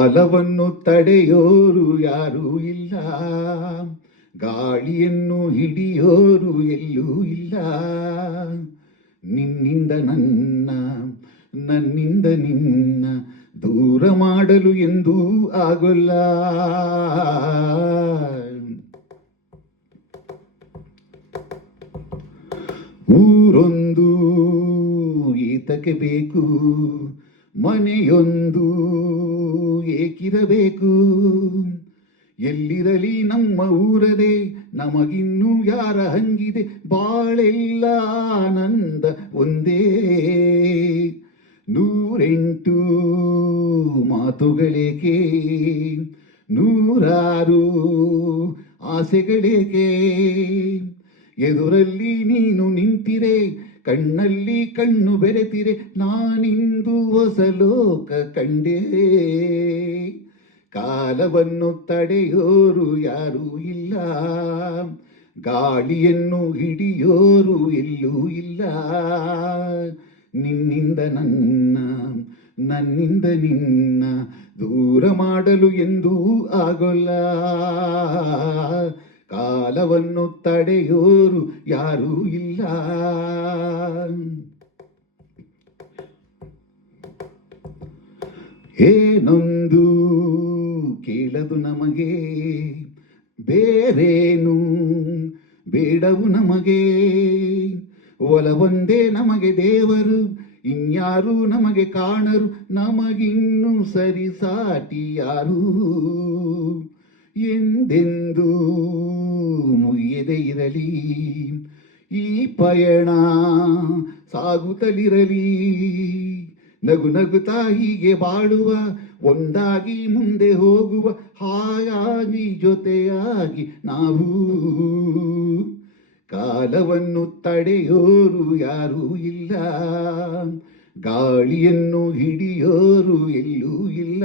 ಕಾಲವನ್ನು ತಡೆಯೋರು ಯಾರೂ ಇಲ್ಲ. ಗಾಳಿಯನ್ನು ಹಿಡಿಯೋರು ಎಲ್ಲೂ ಇಲ್ಲ. ನಿನ್ನಿಂದ ನನ್ನ, ನನ್ನಿಂದ ನಿನ್ನ ದೂರ ಮಾಡಲು ಎಂದೂ ಆಗೋಲ್ಲ. ಊರೊಂದು, ಈತಕ್ಕೆ ಬೇಕು. ಮನೆಯೊಂದು ಏಕಿರಬೇಕು. ಎಲ್ಲಿರಲಿ ನಮ್ಮ ಊರದೆ, ನಮಗಿನ್ನೂ ಯಾರ ಹಂಗಿದೆ? ಬಾಳೆಲ್ಲ ಆನಂದ ಒಂದೇ. ನೂರೆಂಟು ಮಾತುಗಳೇಕೆ? ನೂರಾರು ಆಸೆಗಳೇಕೆ? ಎದುರಲ್ಲಿ ನೀನು ನಿಂತಿರೆ ಕಣ್ಣಲ್ಲಿ ಕಣ್ಣು ಬೆರೆತಿರೆ ನಾನಿಂದು ಹೊಸ ಲೋಕ ಕಂಡೇ. ಕಾಲವನ್ನು ತಡೆಯೋರು ಯಾರೂ ಇಲ್ಲ. ಗಾಳಿಯನ್ನು ಹಿಡಿಯೋರು ಎಲ್ಲೂ ಇಲ್ಲ. ನಿನ್ನಿಂದ ನನ್ನ, ನನ್ನಿಂದ ನಿನ್ನ ದೂರ ಮಾಡಲು ಎಂದೂ ಆಗೋಲ್ಲ. ಕಾಲವನ್ನು ತಡೆಯೋರು ಯಾರೂ ಇಲ್ಲ. ಏನೊಂದು ಕೇಳದು ನಮಗೆ, ಬೇರೇನು ಬೇಡವು ನಮಗೆ. ಒಲವೊಂದೇ ನಮಗೆ ದೇವರು, ಇನ್ಯಾರು ನಮಗೆ ಕಾಣರು, ನಮಗಿನ್ನು ಸರಿ ಸಾಟಿ ಯಾರು? ಎಂದೆಂದೂ ಮುಗಿಯದೆ ಇರಲಿ. ಈ ಪಯಣ ಸಾಗುತ್ತಲಿರಲಿ. ನಗು ನಗುತ್ತಾ ಹೀಗೆ ಬಾಳುವ, ಒಂದಾಗಿ ಮುಂದೆ ಹೋಗುವ ಹಾಯಾಗಿ ಜೊತೆಯಾಗಿ ನಾವು. ಕಾಲವನ್ನು ತಡೆಯೋರು ಯಾರೂ ಇಲ್ಲ. ಗಾಳಿಯನ್ನು ಹಿಡಿಯೋರು ಎಲ್ಲೂ ಇಲ್ಲ.